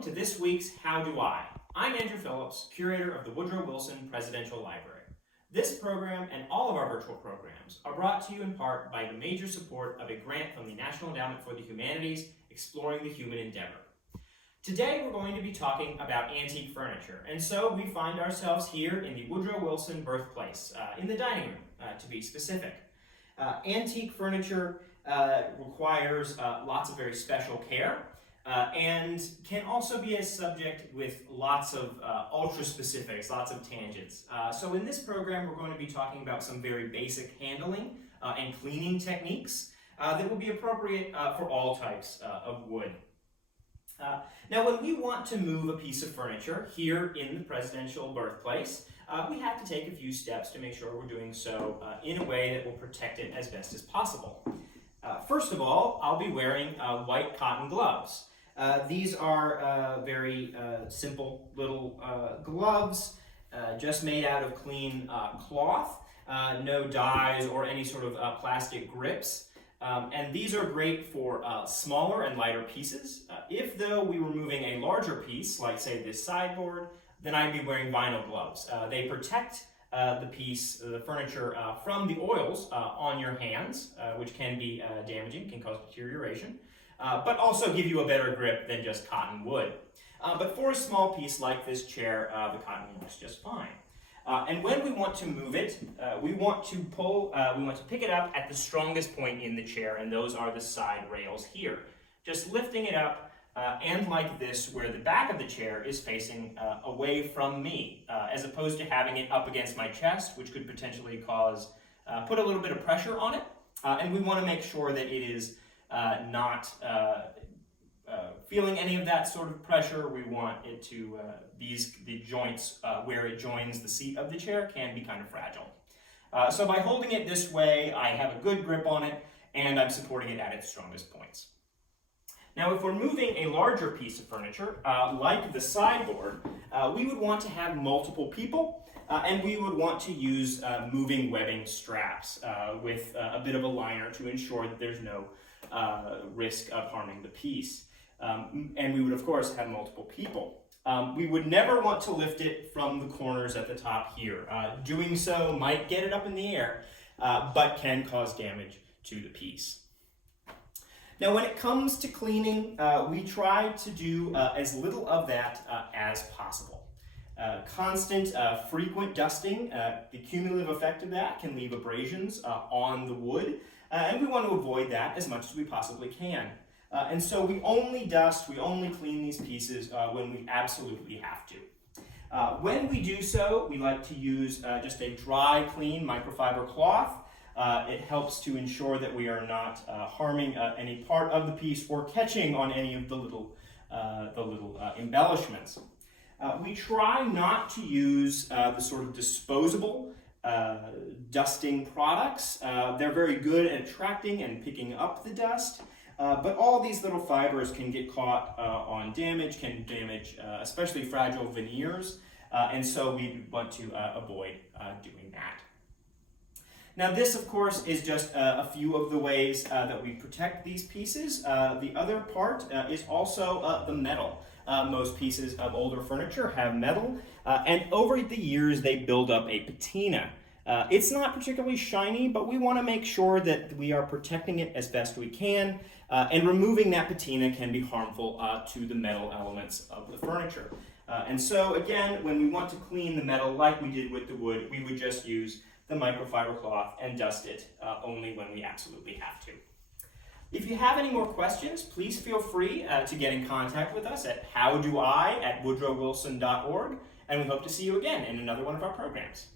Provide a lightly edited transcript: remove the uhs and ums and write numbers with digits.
welcome to this week's How Do I? I'm Andrew Phillips, curator of the Woodrow Wilson Presidential Library. This program and all of our virtual programs are brought to you in part by the major support of a grant from the National Endowment for the Humanities, Exploring the Human Endeavor. Today we're going to be talking about antique furniture, and so we find ourselves here in the Woodrow Wilson birthplace, in the dining room, to be specific. Antique furniture requires lots of very special care. And can also be a subject with lots of ultra specifics, lots of tangents. So in this program, we're going to be talking about some very basic handling and cleaning techniques that will be appropriate for all types of wood. Now, when we want to move a piece of furniture here in the presidential birthplace, we have to take a few steps to make sure we're doing so in a way that will protect it as best as possible. First of all, I'll be wearing white cotton gloves. These are very simple little gloves, just made out of clean cloth, no dyes or any sort of plastic grips. And these are great for smaller and lighter pieces. If, though, we were moving a larger piece, like say this sideboard, then I'd be wearing vinyl gloves. They protect the furniture, from the oils on your hands, which can be damaging, can cause deterioration, but also give you a better grip than just cotton would. But for a small piece like this chair, the cotton works just fine. And when we want to move it, we want to pick it up at the strongest point in the chair, and those are the side rails here. Just lifting it up, and like this, where the back of the chair is facing away from me, as opposed to having it up against my chest, which could potentially put a little bit of pressure on it. And we want to make sure that it is not feeling any of that sort of pressure. We want it to, the joints where it joins the seat of the chair can be kind of fragile. So by holding it this way, I have a good grip on it, and I'm supporting it at its strongest points. Now, if we're moving a larger piece of furniture, like the sideboard, we would want to have multiple people, and we would want to use moving webbing straps with a bit of a liner to ensure that there's no risk of harming the piece. And we would, of course, have multiple people. We would never want to lift it from the corners at the top here. Doing so might get it up in the air, but can cause damage to the piece. Now, when it comes to cleaning, we try to do as little of that as possible. Constant, frequent dusting, the cumulative effect of that can leave abrasions on the wood, and we want to avoid that as much as we possibly can. And so we only clean these pieces when we absolutely have to. When we do so, we like to use just a dry, clean microfiber cloth. It helps to ensure that we are not harming any part of the piece or catching on any of the little embellishments. We try not to use the sort of disposable dusting products. They're very good at attracting and picking up the dust, but all these little fibers can get caught on damage, can damage especially fragile veneers, and so we want to avoid doing that. Now, this, of course, is just a few of the ways that we protect these pieces. The other part is also the metal. Most pieces of older furniture have metal, and over the years they build up a patina. It's not particularly shiny, but we want to make sure that we are protecting it as best we can, and removing that patina can be harmful to the metal elements of the furniture. And so, again, when we want to clean the metal like we did with the wood, we would just use the microfiber cloth and dust it only when we absolutely have to. If you have any more questions, please feel free to get in contact with us at howdoi@woodrowwilson.org, and we hope to see you again in another one of our programs.